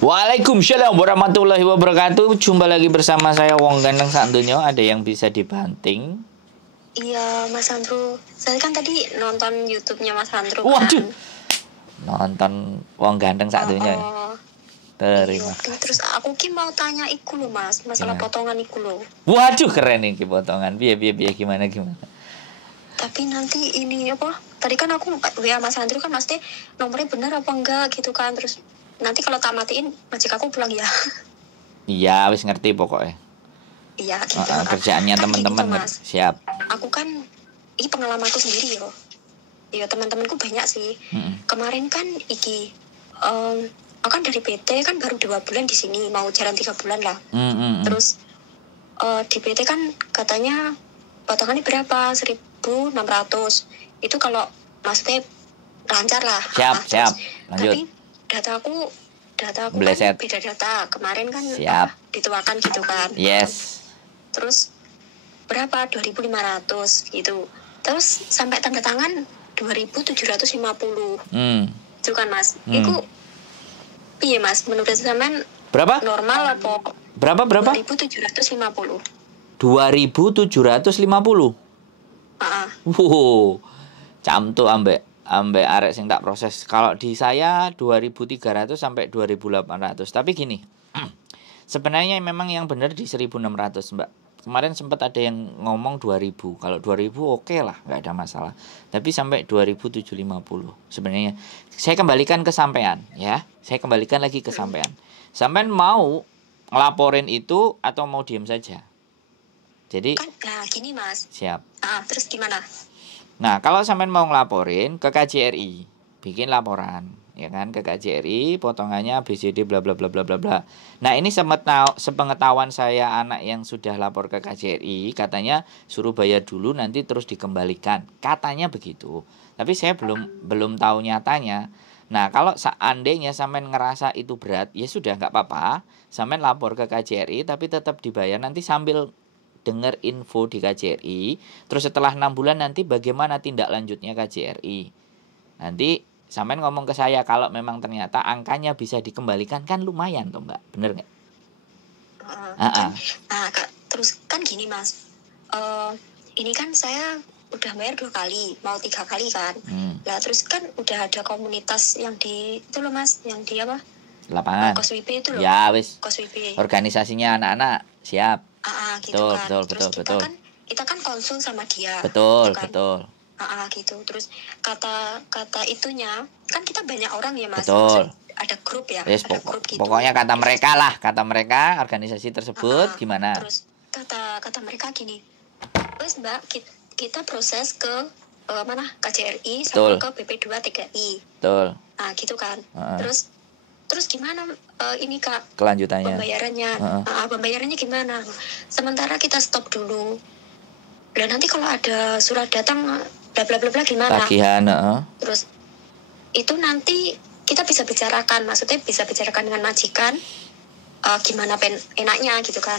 Waalaikumsalam warahmatullahi wabarakatuh. Jumpa lagi bersama saya Wong Ganteng Santunyo. Ada yang bisa dibanting? Iya, Mas Andro. Saya kan tadi nonton YouTube-nya Mas Andro Waduh, kan. nonton Wong Ganteng Santunyo ya. Terima Iya, kasih. terus aku ki mau tanya iku loh Mas, masalah Gimana? potongan iku loh. Waduh, keren nih potongan. Biar gimana. Tapi nanti ini apa? Tadi kan aku WA Mas Andro kan mesti nomornya benar apa enggak gitu kan. Terus nanti kalau tak matiin, majik aku pulang ya. Iya, wis ngerti pokoknya. Iya, gitu. Kerjaannya Kan gini teman-teman toh, Mas. siap. Aku kan ini pengalamanku sendiri loh. Iya, teman-temanku banyak sih. Kemarin kan aku kan dari PT kan baru 2 bulan di sini, mau jalan 3 bulan lah. Terus di PT kan katanya potongannya berapa? 1.600. Itu kalau maksudnya lancar lah. Siap. Lanjut. Tapi dataku Bleset. kan beda data. Kemarin kan Siap. dituakan gitu kan. Yes. Terus berapa? 2.500 gitu. Terus sampai tanda tangan 2.750. Itu kan Mas. Itu iya Mas, menurut sampean Berapa? normal apa? Berapa? 2.750. 2.750. Heeh. Camtu ambek arek sing tak proses. Kalau di saya 2.300 sampai 2.800. Tapi gini. Sebenarnya memang yang benar di 1.600, Mbak. Kemarin sempat ada yang ngomong 2.000. Kalau 2.000 oke lah, nggak ada masalah. Tapi sampai 2.750. Sebenarnya saya kembalikan ke sampean ya. Saya kembalikan lagi ke sampean. Sampean mau ngelaporin itu atau mau diam saja? Jadi Kan nah gini Mas. siap. Terus gimana? Nah, kalau sampean mau ngelaporin ke KJRI, bikin laporan, ya kan, ke KJRI, potongannya ABCD bla bla bla bla bla bla. Nah, ini sepengetahuan saya anak yang sudah lapor ke KJRI, katanya suruh bayar dulu nanti terus dikembalikan. Katanya begitu. Tapi saya belum tahu nyatanya. Nah, kalau seandainya sampean ngerasa itu berat, ya sudah nggak apa-apa. Sampean lapor ke KJRI tapi tetap dibayar nanti sambil dengar info di KJRI. Terus setelah 6 bulan nanti bagaimana tindak lanjutnya KJRI. Nanti sampean ngomong ke saya kalau memang ternyata angkanya bisa dikembalikan, kan lumayan toh Mbak. Bener nggak? Terus kan gini Mas. Ini kan saya udah bayar 2 kali, mau 3 kali kan. Lah terus kan udah ada komunitas yang di itu loh Mas, yang di apa? Lapangan. KOSWP itu loh. Ya wis. KOSWP. Organisasinya anak-anak siap. Gitu kan. Terus kita kan konsul sama dia. Betul, gitu kan. betul. Gitu. Terus kata itunya kan kita banyak orang ya Mas. Betul. Maksudnya ada grup ya. Yes, ada grup gitu. Pokoknya kata mereka organisasi tersebut gimana? Terus kata mereka gini. Wes Mbak, kita proses ke mana KJRI sama ke BP2 TKI. Betul. Gitu kan. Terus gimana ini Kak kelanjutannya? Pembayarannya. Pembayarannya gimana? Sementara kita stop dulu. Dan nanti kalau ada surat datang bla bla bla gimana? Tagihan, Terus itu nanti kita bisa bicarakan, maksudnya bisa bicarakan dengan majikan gimana enaknya gitu kan.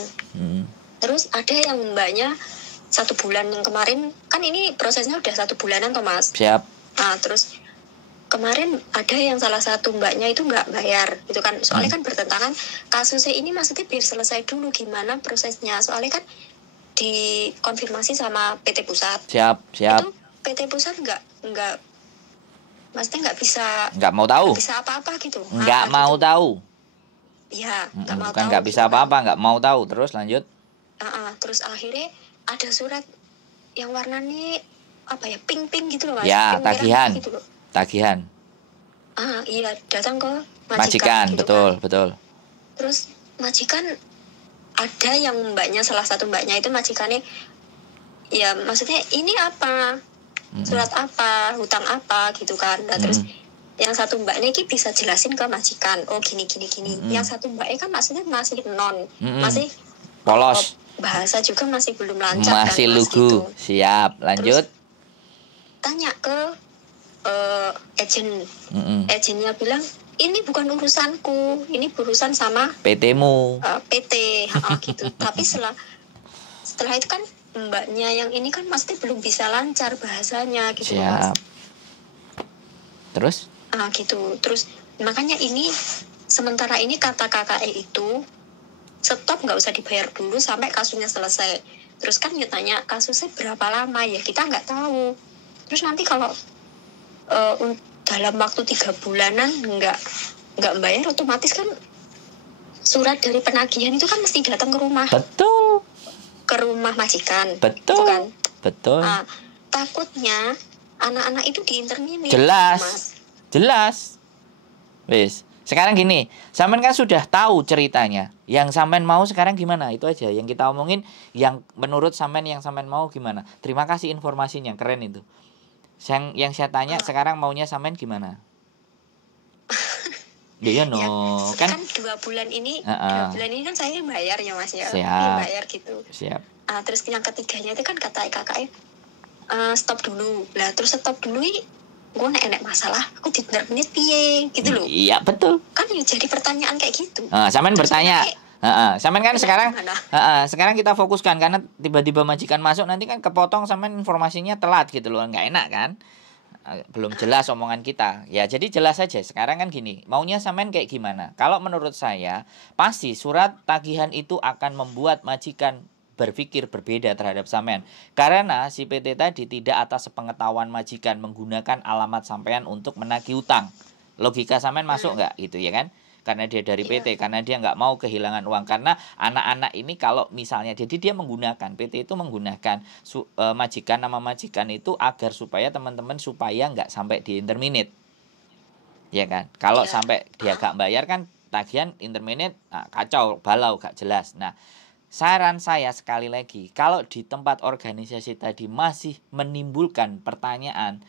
Terus ada yang mbaknya 1 bulan yang kemarin, kan ini prosesnya udah 1 bulanan toh Mas. Siap. Terus kemarin ada yang salah satu mbaknya itu nggak bayar gitu kan, soalnya kan bertentangan kasusnya ini, maksudnya biar selesai dulu gimana prosesnya, soalnya kan dikonfirmasi sama PT Pusat. Siap. Itu PT Pusat nggak maksudnya nggak mau tahu, nggak bisa apa-apa gitu, nggak mau gitu. tahu. Iya, nggak mau bukan tahu. Nggak bisa apa-apa, nggak mau tahu. Terus lanjut. Terus akhirnya ada surat yang warnanya apa ya, pink gitu loh Mas. Ya, pink tagihan. gitu loh. Tagihan. Iya, datang ke majikan gitu betul. kan. Betul. Terus majikan ada yang mbaknya, salah satu mbaknya itu majikannya ya maksudnya ini apa, surat apa, hutang apa gitu kan. Nah terus yang satu mbaknya ini bisa jelasin ke majikan, oh gini. Yang satu mbaknya kan maksudnya masih non, masih polos, bahasa juga masih belum lancar, masih kan, lugu gitu. Siap, lanjut. Terus tanya ke agennya bilang ini bukan urusanku, ini urusan sama PT-mu. PT gitu. Tapi setelah itu kan mbaknya yang ini kan pasti belum bisa lancar bahasanya gitu. Siap. Mas. Terus gitu. Terus makanya ini sementara ini kata KKE itu stop, nggak usah dibayar dulu sampai kasusnya selesai. Terus kan tanya kasusnya berapa lama, ya kita nggak tahu. Terus nanti kalau dalam waktu 3 bulanan nggak bayar, otomatis kan surat dari penagihan itu kan mesti datang ke rumah. Betul. Ke rumah majikan. Betul. Gitu kan? Betul. Nah, takutnya anak-anak itu diinterminate. Jelas. Wis. Sekarang gini, sampean kan sudah tahu ceritanya. Yang sampean mau sekarang gimana? Itu aja yang kita omongin. Yang menurut sampean, yang sampean mau gimana? Terima kasih informasinya, keren itu. Yang saya tanya sekarang maunya sampean gimana? Iya no, ya, kan 2 bulan ini, 2 bulan ini kan saya bayar ya Mas ya. Siap. Bayar gitu. Siap. Terus yang ketiganya itu kan kata KKE stop dulu. Lah terus stop dulu ini gue enek masalah, aku menit piye gitu loh. Iya betul. Kan ya jadi pertanyaan kayak gitu. Sampean bertanya. Sampean kan sekarang kita fokuskan, karena tiba-tiba majikan masuk nanti kan kepotong, sampean informasinya telat gitu loh, nggak enak kan? Belum jelas omongan kita. Ya jadi jelas saja. Sekarang kan gini, maunya sampean kayak gimana? Kalau menurut saya, pasti surat tagihan itu akan membuat majikan berpikir berbeda terhadap sampean. Karena si PT tadi tidak atas sepengetahuan majikan menggunakan alamat sampean untuk menagih utang. Logika sampean masuk nggak gitu ya kan? Karena dia dari PT, karena dia nggak mau kehilangan uang. Karena anak-anak ini kalau misalnya, jadi dia menggunakan, PT itu menggunakan majikan, nama majikan itu agar supaya teman-teman supaya nggak sampai di interminate. Ya kan? Kalau sampai dia nggak bayar kan tagihan interminate, kacau, balau, nggak jelas. Nah, saran saya sekali lagi, kalau di tempat organisasi tadi masih menimbulkan pertanyaan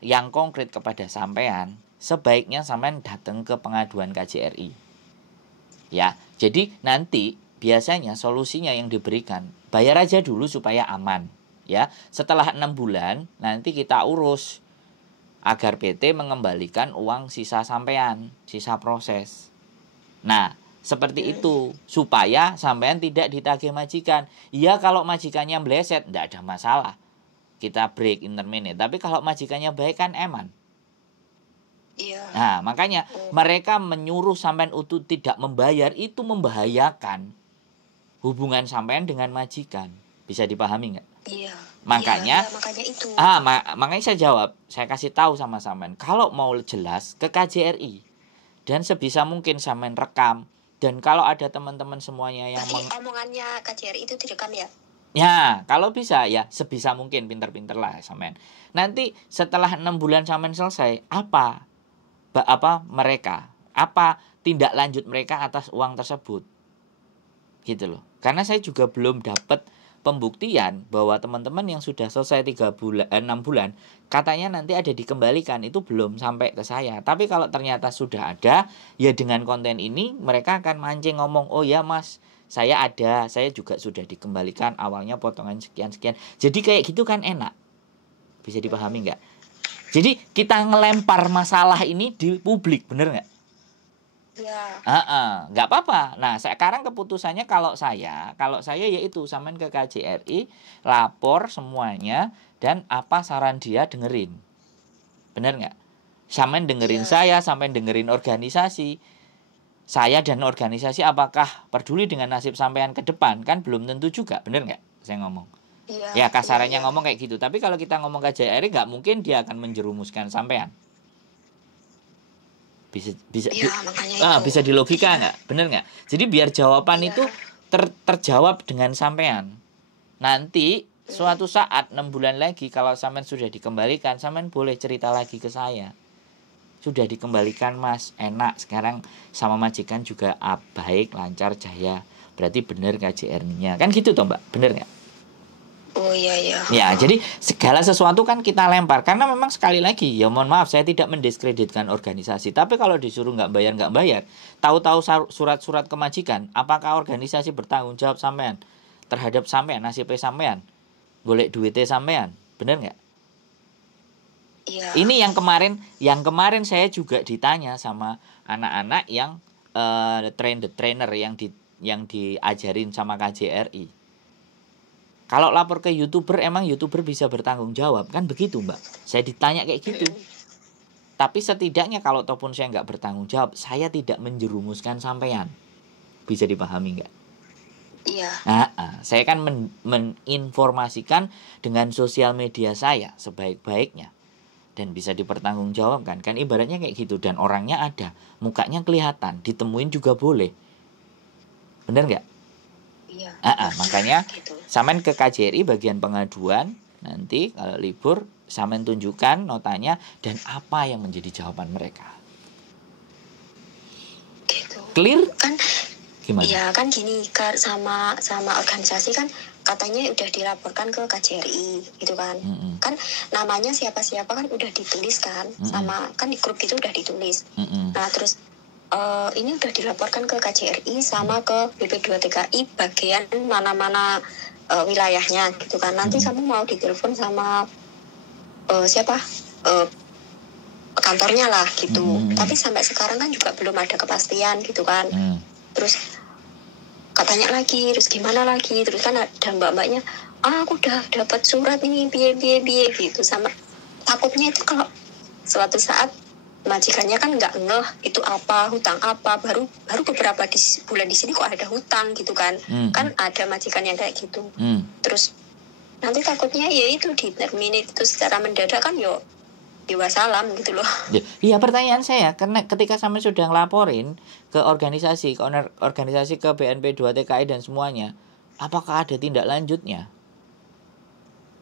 yang konkret kepada sampean, sebaiknya sampean datang ke pengaduan KJRI. Ya, jadi nanti biasanya solusinya yang diberikan, bayar aja dulu supaya aman. Ya, setelah 6 bulan nanti kita urus agar PT mengembalikan uang sisa sampean, sisa proses. Nah, seperti itu supaya sampean tidak ditagih majikan. Iya, kalau majikannya meleset enggak ada masalah. Kita break interminate. Tapi kalau majikannya baik kan eman. Iya. Nah, makanya mereka menyuruh sampean untuk tidak membayar, itu membahayakan hubungan sampean dengan majikan. Bisa dipahami nggak? Iya. Makanya, makanya itu. Makanya saya jawab, saya kasih tahu sama sampean, kalau mau jelas ke KJRI dan sebisa mungkin sampean rekam. Dan kalau ada teman-teman semuanya yang omongannya KJRI itu direkam ya? Ya, kalau bisa ya sebisa mungkin, pinter-pinter lah sampean. Nanti setelah 6 bulan sampean selesai, apa tindak lanjut mereka atas uang tersebut, gitu loh. Karena saya juga belum dapat pembuktian bahwa teman-teman yang sudah selesai 6 bulan katanya nanti ada dikembalikan, itu belum sampai ke saya. Tapi kalau ternyata sudah ada, ya dengan konten ini mereka akan mancing ngomong, oh ya Mas, saya juga sudah dikembalikan awalnya potongan sekian-sekian. Jadi kayak gitu kan enak. Bisa dipahami nggak? Jadi kita ngelempar masalah ini di publik, bener nggak? Ya. Nggak apa-apa. Nah, sekarang keputusannya kalau saya yaitu sampean ke KJRI, lapor semuanya, dan apa saran dia dengerin. Bener nggak? Sampean dengerin saya, sampean dengerin organisasi. Saya dan organisasi apakah peduli dengan nasib sampean ke depan? Kan belum tentu juga, bener nggak saya ngomong? Ya kasarannya ngomong kayak gitu. Tapi kalau kita ngomong KJRI, nggak mungkin dia akan menjerumuskan sampean. Bisa dilogika nggak? Bener nggak? Jadi biar jawaban itu terjawab dengan sampean. Nanti suatu saat 6 bulan lagi kalau sampean sudah dikembalikan, sampean boleh cerita lagi ke saya. Sudah dikembalikan Mas, enak, sekarang sama majikan juga baik, lancar, jaya. Berarti benar KJRI-nya. Kan gitu toh Mbak, bener nggak? Oh iya. Ya, jadi segala sesuatu kan kita lempar. Karena memang sekali lagi, ya mohon maaf, saya tidak mendiskreditkan organisasi. Tapi kalau disuruh nggak bayar, tahu-tahu surat-surat kemajikan, apakah organisasi bertanggung jawab sampean terhadap sampean, nasibnya sampean, golek duitnya sampean, bener nggak? Iya. Ini yang kemarin saya juga ditanya sama anak-anak yang trainer yang diajarin sama KJRI. Kalau lapor ke YouTuber, emang YouTuber bisa bertanggung jawab? Kan begitu Mbak. Saya ditanya kayak gitu. Tapi setidaknya kalau ataupun saya nggak bertanggung jawab, saya tidak menjerumuskan sampean. Bisa dipahami nggak? Iya. Saya kan meninformasikan dengan sosial media saya sebaik-baiknya. Dan bisa dipertanggungjawabkan. Kan ibaratnya kayak gitu. Dan orangnya ada. Mukanya kelihatan. Ditemuin juga boleh. Bener nggak? Iya. Makanya Gitu. sampean ke KJRI bagian pengaduan. Nanti kalau libur, sampean tunjukkan notanya. Dan apa yang menjadi jawaban mereka. Gitu. Clear? Kan Gimana? ya kan gini, sama organisasi kan katanya udah dilaporkan ke KJRI gitu kan. Kan namanya siapa-siapa kan udah ditulis kan, sama kan di grup itu udah ditulis. Nah terus ini udah dilaporkan ke KJRI sama ke BP2TKI bagian mana-mana wilayahnya gitu kan. Nanti kamu mau ditelepon sama siapa kantornya lah gitu. Tapi sampai sekarang kan juga belum ada kepastian gitu kan. Terus katanya lagi, terus gimana lagi, terus kan ada mbak-mbaknya, aku udah dapat surat ini biye gitu. Sama takutnya itu kalau suatu saat majikannya kan nggak ngeh itu apa, hutang apa, baru beberapa bulan di sini kok ada hutang gitu kan. Kan ada majikan yang kayak gitu. Terus nanti takutnya ya itu di-terminate itu secara mendadak kan wassalam gitu loh. Iya, pertanyaan saya, karena ketika sampai sudah ngelaporin ke organisasi ke BNP 2 TKI dan semuanya, apakah ada tindak lanjutnya?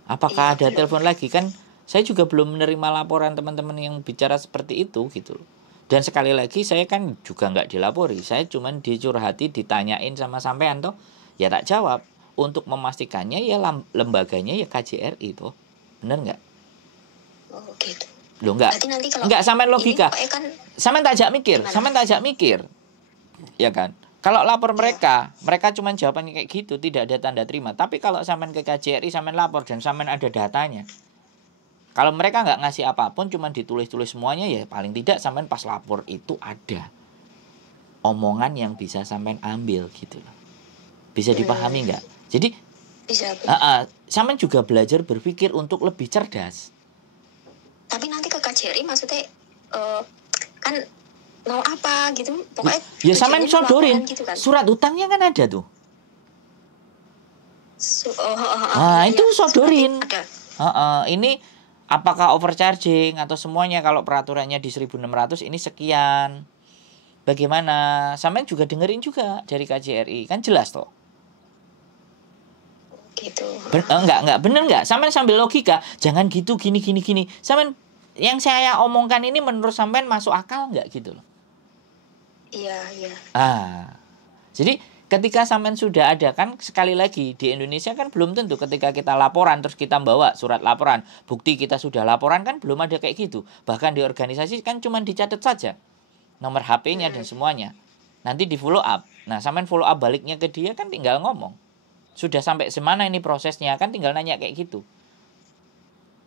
Apakah ada telepon lagi? Kan saya juga belum menerima laporan teman-teman yang bicara seperti itu gitu loh. Dan sekali lagi saya kan juga nggak dilapori, saya cuma dicurhati, ditanyain sama sampean toh, ya tak jawab. Untuk memastikannya ya lembaganya ya KJRI toh, bener nggak? Oh gitu. Loh enggak. Enggak, sampean logika. Kan, sampean tak ajak mikir. Ya kan? Kalau lapor mereka cuma jawabannya kayak gitu, tidak ada tanda terima. Tapi kalau sampean ke KJRI, sampean lapor dan sampean ada datanya. Kalau mereka nggak ngasih apapun, cuma ditulis-tulis semuanya, ya paling tidak sampean pas lapor itu ada omongan yang bisa sampean ambil gitu loh. Bisa dipahami nggak? Jadi bisa. Sampean juga belajar berpikir untuk lebih cerdas. Tapi nanti ke KJRI maksudnya kan mau apa gitu, pokoknya ya sampean sodorin gitu kan. Surat hutangnya kan ada tuh. Itu sodorin. Ini apakah overcharging atau semuanya, kalau peraturannya di 1.600 ini sekian. Bagaimana? Sampean juga dengerin juga dari KJRI, kan jelas toh. Gitu. Enggak bener enggak? Sampean sambil logika, jangan gitu gini. Sampean yang saya omongkan ini menurut sampean masuk akal enggak gitu loh. Iya. Jadi ketika sampean sudah ada, kan sekali lagi di Indonesia kan belum tentu ketika kita laporan terus kita bawa surat laporan, bukti kita sudah laporan, kan belum ada kayak gitu. Bahkan di organisasi kan cuma dicatat saja nomor HP-nya dan semuanya. Nanti di follow up. Nah, sampean follow up baliknya ke dia kan tinggal ngomong. Sudah sampai semana ini prosesnya, kan tinggal nanya kayak gitu.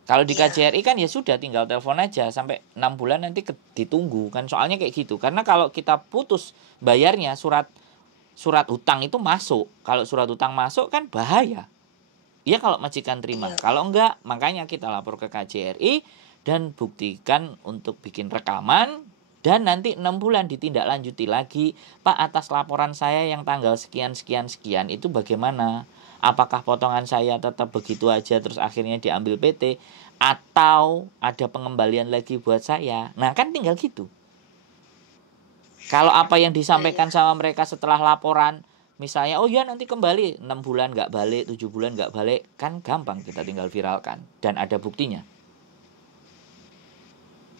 Kalau di KJRI kan ya sudah tinggal telepon aja, sampai 6 bulan nanti ditunggu kan, soalnya kayak gitu. Karena kalau kita putus bayarnya, surat hutang itu masuk. Kalau surat hutang masuk kan bahaya. Iya kalau majikan terima. Kalau enggak, makanya kita lapor ke KJRI dan buktikan untuk bikin rekaman, dan nanti 6 bulan ditindaklanjuti lagi. Pak, atas laporan saya yang tanggal sekian itu bagaimana? Apakah potongan saya tetap begitu aja terus akhirnya diambil PT, atau ada pengembalian lagi buat saya? Nah kan tinggal gitu. Kalau apa yang disampaikan sama mereka setelah laporan, misalnya oh ya nanti kembali 6 bulan nggak balik, 7 bulan nggak balik, kan gampang kita tinggal viralkan dan ada buktinya.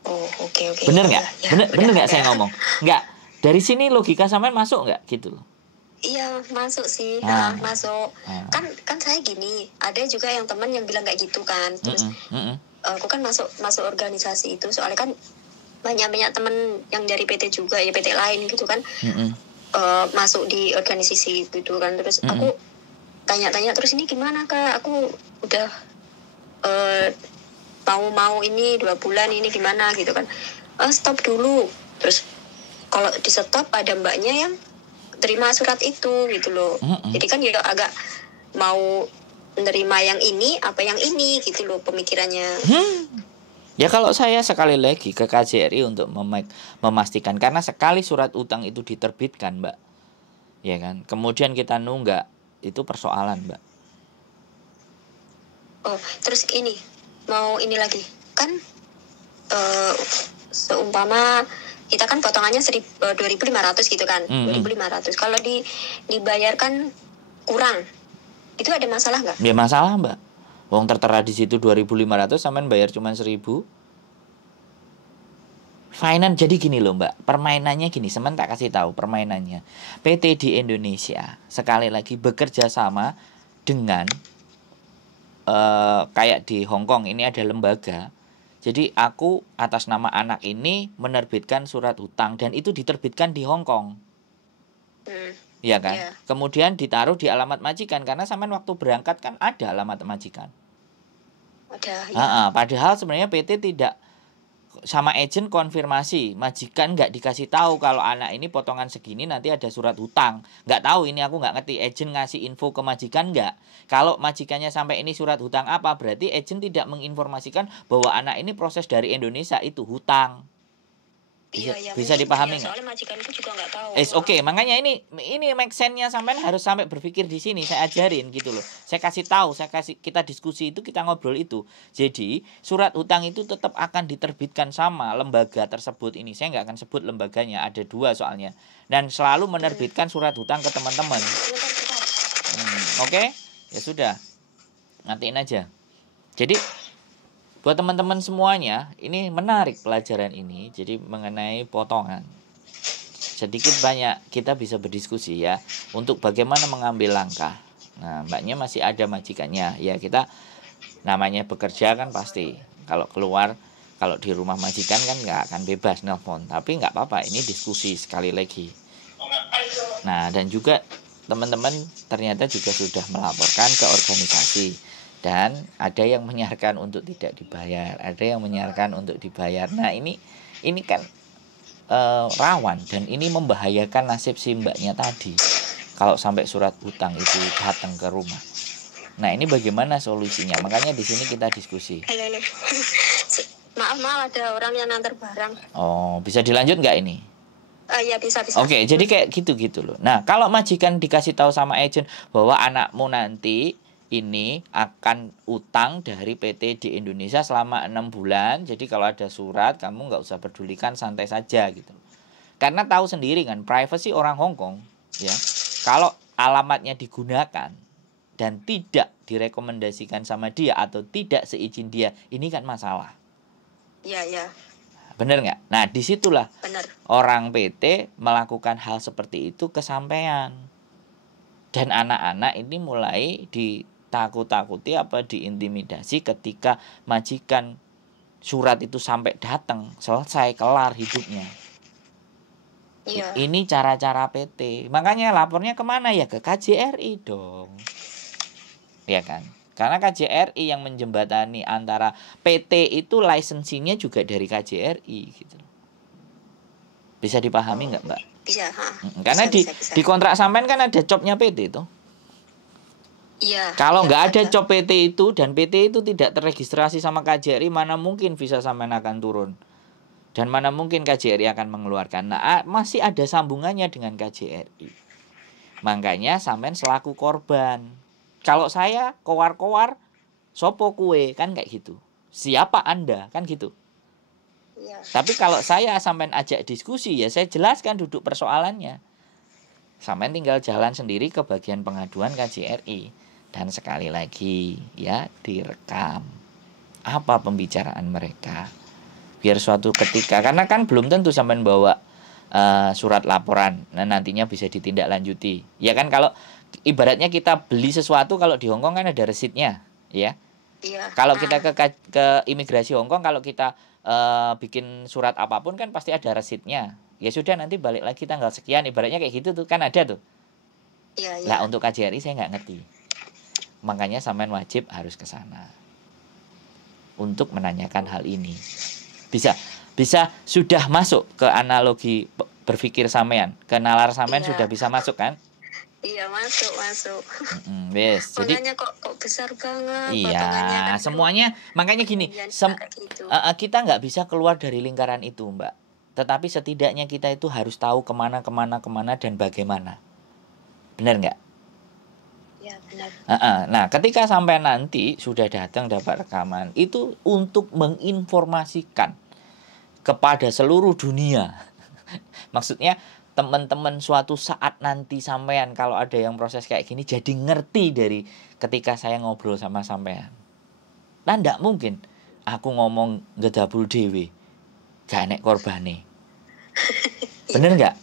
Oh oke. Bener nggak? Bener nggak saya ngomong? Nggak. Dari sini logika sampean masuk nggak gitu? Iya masuk sih, masuk. Kan saya gini, ada juga yang teman yang bilang kayak gitu kan. Terus aku kan masuk organisasi itu, soalnya kan banyak teman yang dari PT juga, ya PT lain gitu kan, masuk di organisasi itu kan. Terus aku tanya-tanya, terus ini gimana Kak? Aku udah mau ini 2 bulan ini gimana gitu kan. Stop dulu. Terus kalau di stop ada mbaknya yang terima surat itu gitu loh. Jadi kan ya agak mau menerima yang ini apa yang ini gitu loh pemikirannya. Ya kalau saya sekali lagi ke KJRI untuk memastikan, karena sekali surat utang itu diterbitkan, Mbak, ya kan, kemudian kita nunggak, itu persoalan, Mbak. Oh, terus ini mau ini lagi kan, seumpama kita kan potongannya 2.500 gitu kan, 2.500. Kalau dibayarkan kurang, itu ada masalah nggak? Ya masalah, Mbak. Wong tertera di situ 2.500, sampean bayar cuma 1.000. Finance jadi gini loh, Mbak. Permainannya gini, semen tak kasih tahu permainannya. PT di Indonesia sekali lagi bekerja sama dengan kayak di Hong Kong ini ada lembaga. Jadi aku atas nama anak ini menerbitkan surat hutang dan itu diterbitkan di Hong Kong. Iya kan? Yeah. Kemudian ditaruh di alamat majikan karena sampean waktu berangkat kan ada alamat majikan. Ada. Ya. Padahal sebenarnya PT tidak sama agent konfirmasi, majikan nggak dikasih tahu kalau anak ini potongan segini nanti ada surat hutang. Nggak tahu, ini aku nggak ngerti, agent ngasih info ke majikan nggak. Kalau majikannya sampai ini surat hutang apa, berarti agent tidak menginformasikan bahwa anak ini proses dari Indonesia itu hutang. Bisa dipahami nggak? Soalnya majikanku juga nggak tahu. Oke. Makanya ini make sense-nya sampean harus sampai berpikir di sini. Saya ajarin gitu loh. Saya kasih tahu, kita diskusi itu, kita ngobrol itu. Jadi surat hutang itu tetap akan diterbitkan sama lembaga tersebut ini. Saya nggak akan sebut lembaganya, ada 2 soalnya. Dan selalu menerbitkan surat hutang ke teman-teman. Oke? Ya sudah. Matiin aja. Jadi buat teman-teman semuanya, ini menarik pelajaran ini. Jadi mengenai potongan. Sedikit banyak kita bisa berdiskusi ya untuk bagaimana mengambil langkah. Nah, Mbaknya masih ada majikannya. Ya, kita namanya bekerja kan pasti kalau keluar, kalau di rumah majikan kan nggak akan bebas nelpon. Tapi nggak apa-apa, ini diskusi sekali lagi. Nah, dan juga teman-teman ternyata juga sudah melaporkan ke organisasi. Dan ada yang menyarankan untuk tidak dibayar, ada yang menyarankan untuk dibayar. Nah ini kan rawan dan ini membahayakan nasib si mbaknya tadi. Kalau sampai surat hutang itu datang ke rumah. Nah ini bagaimana solusinya? Makanya di sini kita diskusi. Halo. Maaf ada orang yang nganter barang. Oh, bisa dilanjut nggak ini? Ya bisa. Oke, jadi kayak gitu loh. Nah kalau majikan dikasih tahu sama agent bahwa anakmu nanti ini akan utang dari PT di Indonesia selama 6 bulan. Jadi kalau ada surat kamu nggak usah pedulikan, santai saja gitu. Karena tahu sendiri kan privacy orang Hong Kong ya. Kalau alamatnya digunakan dan tidak direkomendasikan sama dia atau tidak seizin dia, ini kan masalah. Iya. Bener nggak? Nah disitulah bener. Orang PT melakukan hal seperti itu ke sampean. Dan anak-anak ini mulai ditakut-takuti apa diintimidasi ketika majikan surat itu sampai datang, selesai, kelar hidupnya. Iya. Ini cara-cara PT. Makanya lapornya kemana ya? Ke KJRI dong. Ya kan? Karena KJRI yang menjembatani antara PT itu lisensinya juga dari KJRI gitu. Bisa dipahami nggak, Mbak? Bisa. Karena bisa. Di kontrak sampean kan ada copnya PT itu. Iya. Kalau nggak ada cop PT itu dan PT itu tidak terregistrasi sama KJRI, mana mungkin visa sampean akan turun. Dan mana mungkin KJRI akan mengeluarkan. Nah, masih ada sambungannya dengan KJRI. Makanya sampean selaku korban. Kalau saya kowar-kowar, sopo kue, kan kayak gitu. Siapa Anda, kan gitu. Ya. Tapi kalau saya sampean ajak diskusi, ya saya jelaskan duduk persoalannya. Sampean tinggal jalan sendiri ke bagian pengaduan KJRI. Dan sekali lagi, ya direkam. Apa pembicaraan mereka. Biar suatu ketika, karena kan belum tentu sampean bawa surat laporan. Nah nantinya bisa ditindaklanjuti. Ya kan kalau ibaratnya kita beli sesuatu, kalau di Hong Kong kan ada resitnya, ya. Iya. Kalau kita ke imigrasi Hong Kong, kalau kita bikin surat apapun kan pasti ada resitnya. Ya sudah nanti balik lagi tanggal sekian, ibaratnya kayak gitu tuh kan ada tuh. Iya. Lah untuk KJRI saya nggak ngerti. Makanya sampean wajib harus ke sana untuk menanyakan hal ini. Bisa sudah masuk ke analogi berpikir sampean, ke nalar sampean sudah bisa masuk kan? Iya, masuk. Wes, jadi Makanya kok besar banget potongannya iya, kan. semuanya makanya gini, Kayak gitu. kita nggak bisa keluar dari lingkaran itu, Mbak. Tetapi setidaknya kita itu harus tahu kemana dan bagaimana. Benar nggak? Ya, benar. Nah, ketika sampai nanti sudah datang dapat rekaman, itu untuk menginformasikan kepada seluruh dunia. Maksudnya teman-teman suatu saat nanti sampean kalau ada yang proses kayak gini jadi ngerti dari ketika saya ngobrol sama sampean. Nah, ndak mungkin aku ngomong ngedabul dewe gak enek korbane. Bener nggak?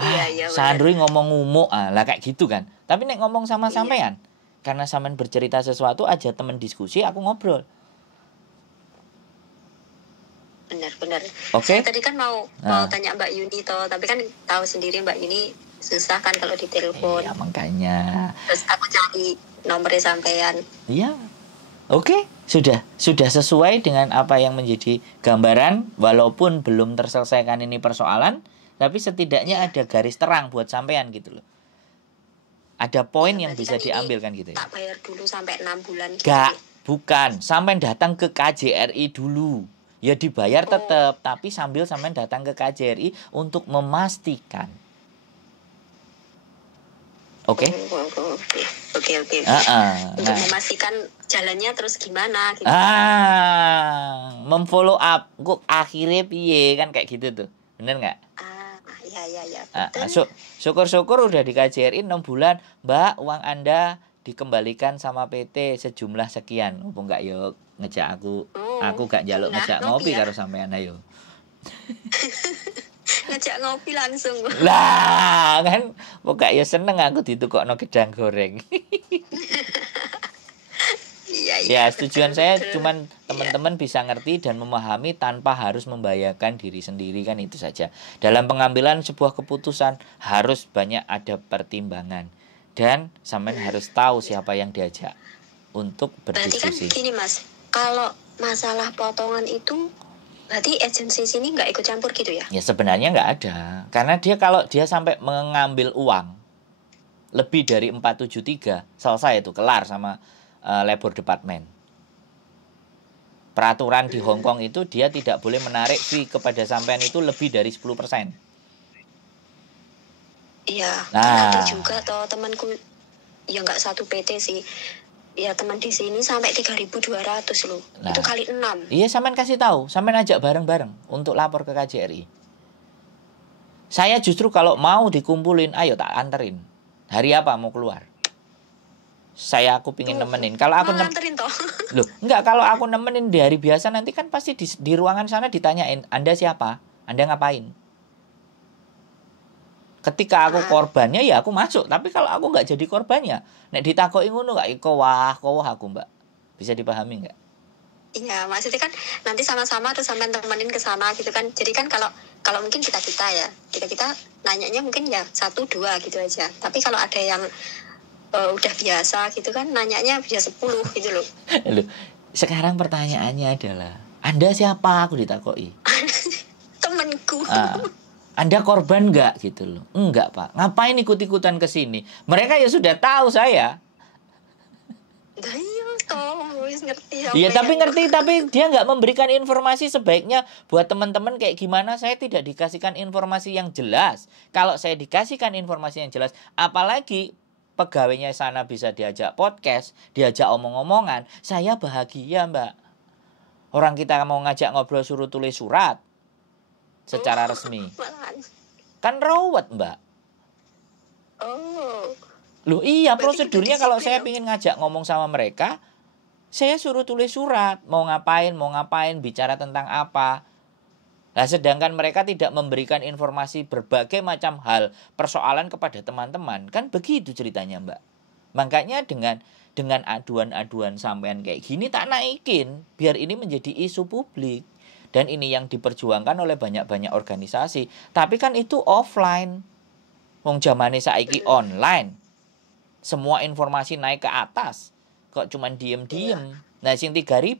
Iya, Sandri ngomong ngumuk lah kayak gitu kan. Tapi nek ngomong sama sampean, karena sampean bercerita sesuatu aja temen diskusi, aku ngobrol. Benar. Oke. Saya tadi kan mau tanya Mbak Yuni toh, tapi kan tahu sendiri Mbak Yuni susah kan kalau ditelepon. Iya, makanya. Terus aku cari nomornya sampean. Iya. Oke, sudah sesuai dengan apa yang menjadi gambaran, walaupun belum terselesaikan ini persoalan, tapi setidaknya ada garis terang buat sampean gitu loh. Ada poin yang bisa kan diambil kan gitu ya. Tak bayar dulu sampai 6 bulan gitu. Bukan, sampean datang ke KJRI dulu. Ya dibayar tetap, tapi sambil sampean datang ke KJRI untuk memastikan. Oke. Oke. Untuk memastikan jalannya terus gimana gitu. Memfollow up kok akhirnya piye kan kayak gitu tuh. Bener nggak? Iya. Syukur-syukur udah di KJRI 6 bulan, Mbak, uang Anda dikembalikan sama PT sejumlah sekian. Apa enggak yo ngejak aku gak njaluk ngejak ngopi karo sampean ayo. Ngejak ngopi langsung. Lah, kan kok ya seneng aku ditukokno gedang goreng. Iya. Ya, tujuan saya cuman teman-teman bisa ngerti dan memahami tanpa harus membahayakan diri sendiri kan itu saja. Dalam pengambilan sebuah keputusan harus banyak ada pertimbangan dan sampean harus tahu siapa yang diajak untuk berdiskusi. Berarti kan gini Mas, kalau masalah potongan itu berarti agensi sini nggak ikut campur gitu ya? Ya sebenarnya nggak ada. Karena kalau dia sampai mengambil uang lebih dari 473, selesai itu, kelar sama Labor Department. Peraturan di Hong Kong itu dia tidak boleh menarik fee kepada sampean itu lebih dari 10%. Iya, ada juga toh temanku, ya nggak satu PT sih. Ya teman di sini sampai 3.200 loh. Itu kali 6. Iya, sampean kasih tahu, sampean ajak bareng-bareng untuk lapor ke KJRI. Saya justru kalau mau dikumpulin, ayo tak anterin. Hari apa mau keluar? Aku pingin nemenin. Kalau aku nganterin toh. Loh, enggak, kalau aku nemenin di hari biasa nanti kan pasti di ruangan sana ditanyain, Anda siapa? Anda ngapain? Ketika aku korbannya ya aku masuk, tapi kalau aku nggak jadi korbannya, nek ditakoki ngono gak kowah aku, Mbak. Bisa dipahami nggak? Iya, maksudnya kan nanti sama-sama terus sampai temenin ke sana gitu kan. Jadi kan kalau mungkin kita nanyanya mungkin ya 1, 2 gitu aja. Tapi kalau ada yang udah biasa gitu kan nanyanya bisa 10 gitu loh. Loh, sekarang pertanyaannya adalah, Anda siapa? Aku ditakoki. Temenku. Anda korban nggak gitu loh? Enggak, Pak. Ngapain ikut-ikutan ke sini? Mereka ya sudah tahu saya. Iya, tapi dia nggak memberikan informasi sebaiknya buat teman-teman kayak gimana. Saya tidak dikasihkan informasi yang jelas. Kalau saya dikasihkan informasi yang jelas, apalagi pegawainya sana bisa diajak podcast, diajak omong-omongan, saya bahagia, Mbak. Orang kita mau ngajak ngobrol suruh tulis surat secara resmi. Kan rawat, Mbak. Loh iya, prosedurnya kalau saya ingin ngajak ngomong sama mereka, saya suruh tulis surat, mau ngapain, bicara tentang apa. Nah, sedangkan mereka tidak memberikan informasi berbagai macam hal persoalan kepada teman-teman. Kan begitu ceritanya, Mbak. Makanya dengan aduan-aduan sampean kayak gini tak naikin, biar ini menjadi isu publik. Dan ini yang diperjuangkan oleh banyak-banyak organisasi. Tapi kan itu offline. Wong zamane saiki online. Semua informasi naik ke atas. Kok cuman diem-diem. Nah, sing 3.000,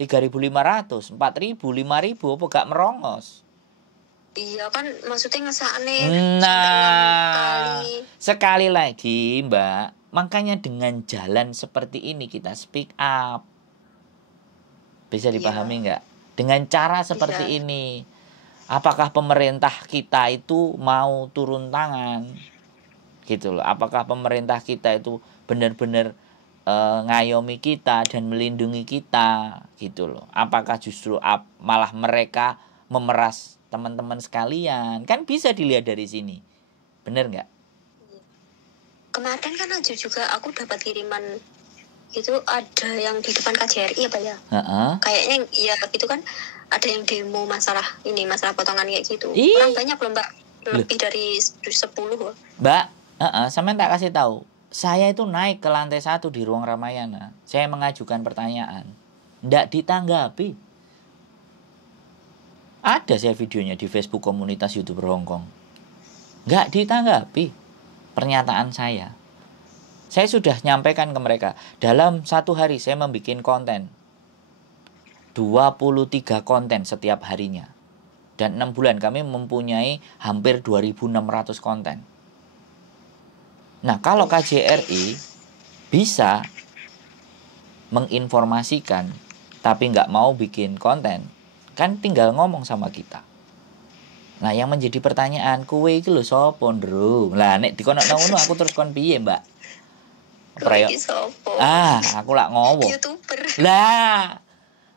3.500, 4.000, 5.000 apa gak merongos? Iya kan maksudnya ngesakne nah, Sekali lagi Mbak, makanya dengan jalan seperti ini kita speak up. Bisa dipahami nggak? Dengan cara seperti ini. Apakah pemerintah kita itu mau turun tangan? Gitu loh. Apakah pemerintah kita itu benar-benar ngayomi kita dan melindungi kita? Gitu loh. Apakah justru malah mereka memeras teman-teman sekalian? Kan bisa dilihat dari sini. Benar nggak? Kemarin kan aja juga aku dapat kiriman itu, ada yang di depan KJRI apa ya? Kayaknya ya itu kan ada yang demo masalah potongan kayak gitu. Orang banyak loh Mbak, lebih dari 10 loh. Mbak, sampean tak kasih tahu. Saya itu naik ke lantai 1 di ruang Ramayana. Saya mengajukan pertanyaan, ndak ditanggapi. Ada saya videonya di Facebook komunitas YouTuber Hongkong. Nggak ditanggapi pernyataan saya. Saya sudah nyampaikan ke mereka, dalam 1 hari saya membuat konten 23 konten setiap harinya. Dan 6 bulan kami mempunyai hampir 2.600 konten. Nah, kalau KJRI bisa menginformasikan tapi nggak mau bikin konten, kan tinggal ngomong sama kita. Nah, yang menjadi pertanyaan, kowe iki lho sapa, Ndro? Lah nek dikono ngono aku terus kon piye, Mbak? Aku lak ngowo. YouTuber. Lah,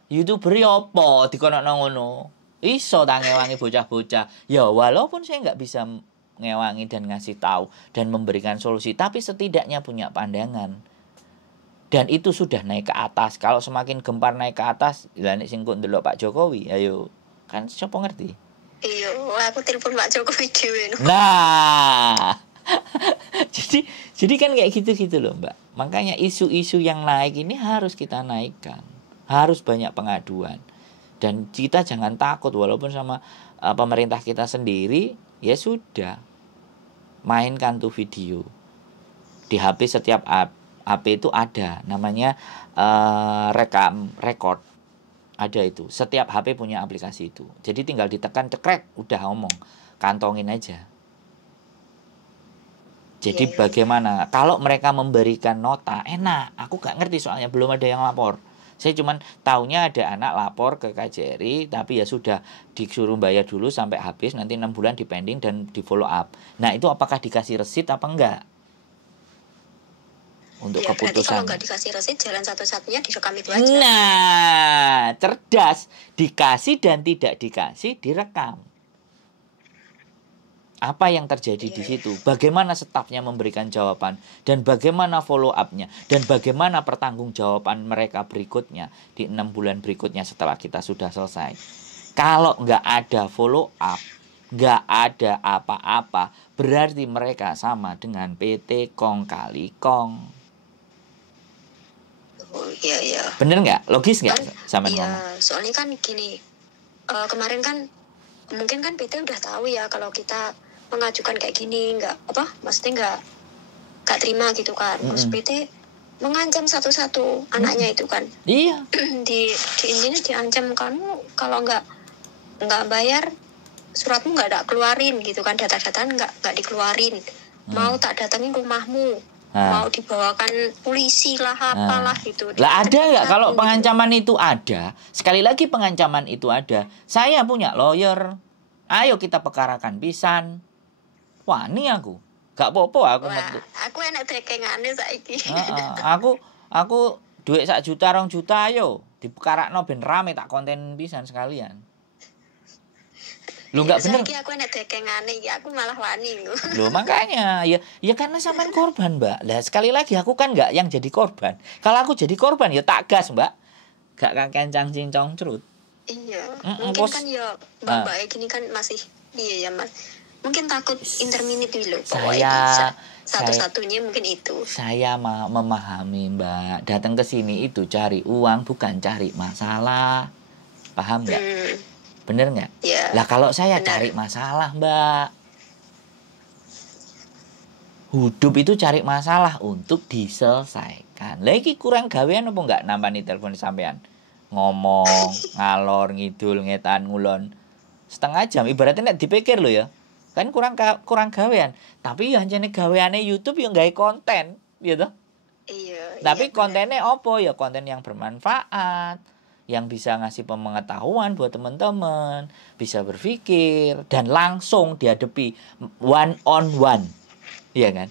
YouTuber apa dikono ngono? Iso ta ngewangi bocah-bocah. Ya walaupun saya nggak bisa ngewangi dan ngasih tahu dan memberikan solusi, tapi setidaknya punya pandangan. Dan itu sudah naik ke atas. Kalau semakin gempar naik ke atas, lah nek sing kok ndelok Pak Jokowi, ayo. Kan siapa ngerti? Iya, aku telepon Pak Jokowi dhewe. Nah. jadi kan kayak gitu-gitu loh Mbak. Makanya isu-isu yang naik ini harus kita naikkan. Harus banyak pengaduan. Dan kita jangan takut walaupun sama pemerintah kita sendiri, ya sudah. Mainkan tuh video. Di HP setiap HP itu ada namanya record. Ada itu. Setiap HP punya aplikasi itu. Jadi tinggal ditekan cekrek, udah ngomong. Kantongin aja. Jadi bagaimana? Kalau mereka memberikan nota, enak. Aku gak ngerti soalnya belum ada yang lapor. Saya cuman taunya ada anak lapor ke KJRI, tapi ya sudah disuruh bayar dulu sampai habis, nanti 6 bulan dipending dan di follow up. Nah itu apakah dikasih resit apa enggak? Untuk ya, keputusan. Berarti kalau nggak dikasih resit, jalan satu-satunya direkam itu aja. Nah, cerdas. Dikasih dan tidak dikasih direkam. Apa yang terjadi di situ? Bagaimana stafnya memberikan jawaban dan bagaimana follow up-nya dan bagaimana pertanggungjawaban mereka berikutnya di 6 bulan berikutnya setelah kita sudah selesai. Kalau nggak ada follow up, nggak ada apa-apa, berarti mereka sama dengan PT Kong Kali Kong. Oh iya. Bener nggak? Logis nggak? Kan, iya, soalnya kan gini, kemarin kan mungkin kan PT udah tahu ya kalau kita mengajukan kayak gini, maksudnya nggak terima gitu kan. Terus PT mengancam satu-satu anaknya itu kan. Iya. di intinya diancam, kamu kalau nggak bayar suratmu nggak keluarin gitu kan, data-data nggak dikeluarin. Mau tak datangin rumahmu, mau dibawakan polisi lah apalah gitu. Lah ada nggak kalau pengancaman itu ada? Sekali lagi pengancaman itu ada. Saya punya lawyer. Ayo kita perkarakan pisan. Wani aku. Gak apa-apa aku metu. Aku enak dekengane saiki. Aku duit 1 juta 2 juta ayo diperkarakno ben rame tak konten pisan sekalian. Lu enggak bener. Saiki aku enak dekengane iki, aku malah wani lho. Loh makanya ya karena sampean korban, Mbak. Lah sekali lagi aku kan enggak yang jadi korban. Kalau aku jadi korban ya tak gas, Mbak. Gak kencang cincong cerut. Iya. Mungkin kan ya Mbak gini kan masih ya Mas. Mungkin takut interminute dulu. Satu-satunya mungkin itu. Saya memahami Mbak. Datang ke sini itu cari uang bukan cari masalah. Paham nggak? Bener nggak? Ya, lah kalau saya cari masalah Mbak. Hidup itu cari masalah untuk diselesaikan. Lagi kurang gawean apa nggak nampani telepon sampean? Ngomong, ngalor, ngidul, ngetan, ngulon. Setengah jam. Ibaratnya nek dipikir lo ya. Kan kurang gawean. Tapi ya jane gaweane YouTube yang gawe konten, gitu. Iya. Tapi Iya, benar. kontennya opo ya, konten yang bermanfaat, yang bisa ngasih pengetahuan buat teman-teman, bisa berpikir dan langsung dihadapi one on one. Iya kan?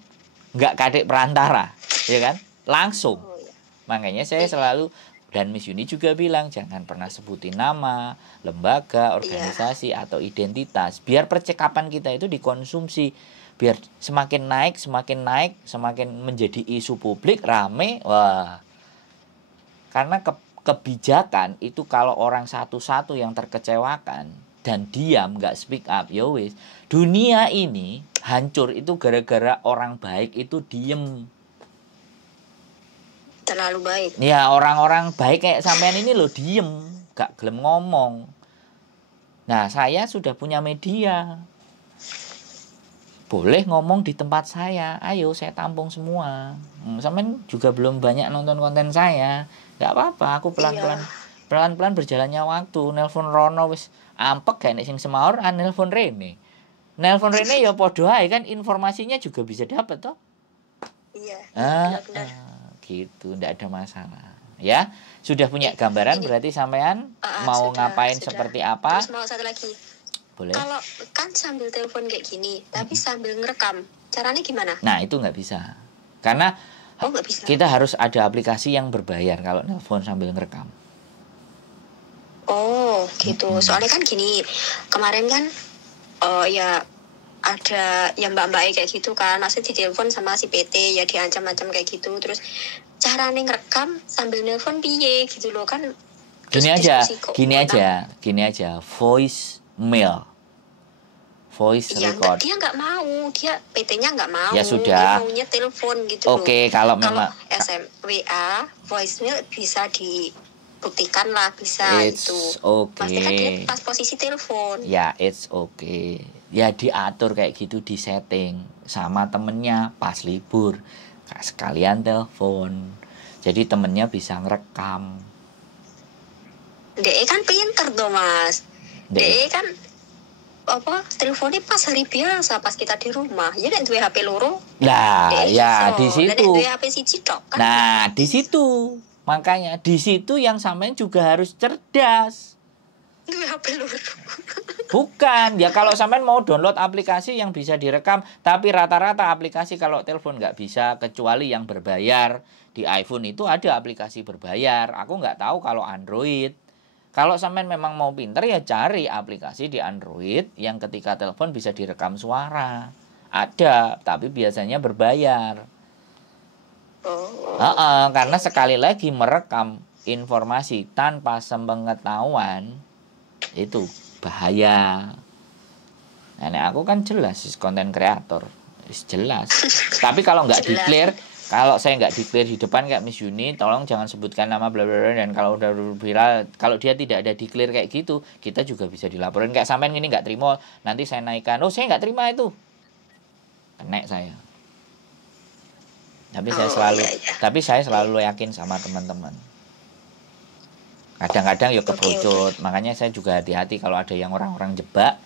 Nggak kadek perantara, ya kan? Langsung. Oh, iya. Makanya saya selalu, dan Miss Yuni juga bilang jangan pernah sebutin nama, lembaga, organisasi atau identitas, biar percakapan kita itu dikonsumsi, biar semakin naik, semakin menjadi isu publik, rame. Wah, karena kebijakan itu kalau orang satu-satu yang terkecewakan dan diam, nggak speak up, ya wis, dunia ini hancur itu gara-gara orang baik itu diem. Terlalu baik. Ya, orang-orang baik kayak sampean ini loh diem, gak gelem ngomong. Nah, saya sudah punya media, boleh ngomong di tempat saya, ayo saya tampung semua. Sampean juga belum banyak nonton konten saya, gak apa-apa, aku pelan-pelan berjalannya waktu. Nelpon Rono wis ampek gak nek sing semaur, nelpon Rene ya podo ae kan, informasinya juga bisa dapat toh. Iya. Benar-benar. Gitu, ndak ada masalah. Ya, sudah punya gambaran ini. Berarti sampean mau ngapain seperti apa? Terus mau satu lagi. Boleh. Kalau kan sambil telepon kayak gini, tapi sambil ngerekam, caranya gimana? Nah, itu nggak bisa. Karena nggak bisa. Kita harus ada aplikasi yang berbayar kalau nelpon sambil ngerekam. Oh, gitu. Soalnya kan gini, kemarin kan ya ada yang mbak-mbak kayak gitu kan, masih ditelepon sama si PT, ya diancam-ancam kayak gitu. Terus cara ngerekam sambil nelpon piye gitu loh kan. Gini aja, voice record. Dia nggak mau, dia PT-nya nggak mau. Ya sudah. Dia maunya telepon gitu. Oke, kalau memang WA, voicemail bisa dibuktikan lah, bisa itu. Pastikan dia pas posisi telepon. Ya, it's okay. Ya diatur kayak gitu, di setting sama temennya pas libur, sekalian telepon. Jadi temennya bisa ngerekam. DE kan pinter tuh mas. DE kan teleponnya pas hari biasa, pas kita di rumah. Ya kan duwe HP loro. Nah, ya di situ. Duwe HP siji tok kan. Nah, di situ. Makanya di situ yang sampean juga harus cerdas. Duwe HP loro. Bukan, ya kalau sampean mau download aplikasi yang bisa direkam, tapi rata-rata aplikasi kalau telepon nggak bisa, kecuali yang berbayar. Di iPhone itu ada aplikasi berbayar. Aku nggak tahu kalau Android. Kalau sampean memang mau pinter ya cari aplikasi di Android yang ketika telepon bisa direkam suara. Ada, tapi biasanya berbayar. Karena sekali lagi merekam informasi tanpa sepengetahuan itu bahaya. Nah, aku kan jelas konten kreator, jelas. Tapi kalau nggak declare, kalau saya nggak declare di depan kayak Miss Yuni, tolong jangan sebutkan nama bla bla bla, dan kalau udah viral, kalau dia tidak ada declare kayak gitu, kita juga bisa dilaporin. Kayak sampean ini nggak terima, nanti saya naikkan. Oh, saya nggak terima itu, kena saya. Tapi saya selalu yakin sama teman-teman. Kadang-kadang ya keperucut. Makanya saya juga hati-hati kalau ada yang orang-orang jebak,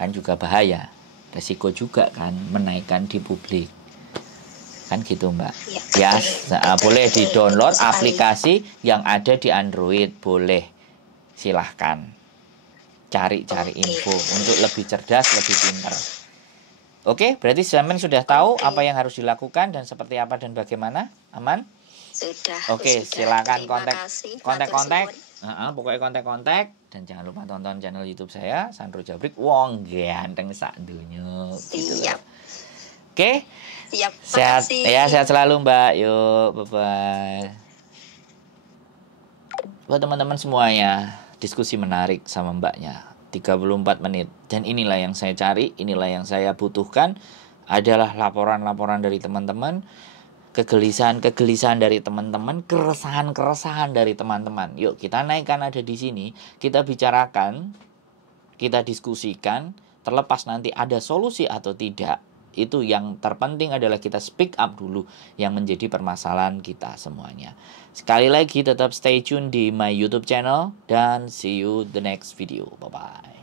kan juga bahaya. Resiko juga kan menaikkan di publik. Kan gitu Mbak. Ya, boleh di-download aplikasi yang ada di Android, boleh. Silahkan. Cari-cari info untuk lebih cerdas, lebih pintar. Oke, berarti sampean sudah tahu apa yang harus dilakukan dan seperti apa dan bagaimana? Aman? Sudah. Oke, silakan kontak. Pokoknya kontak dan jangan lupa tonton channel YouTube saya, Sandro Jabrik. Wong ganteng sak donya. Siap. Oke. Siap. Sehat ya, sehat selalu Mbak. Yuk, bye-bye. Buat teman-teman semuanya, diskusi menarik sama Mbaknya. 34 menit. Dan inilah yang saya cari, inilah yang saya butuhkan, adalah laporan-laporan dari teman-teman, kegelisahan dari teman-teman, keresahan dari teman-teman. Yuk kita naikkan ada di sini, kita bicarakan, kita diskusikan, terlepas nanti ada solusi atau tidak. Itu yang terpenting adalah kita speak up dulu yang menjadi permasalahan kita semuanya. Sekali lagi tetap stay tune di my YouTube channel dan see you the next video. Bye-bye.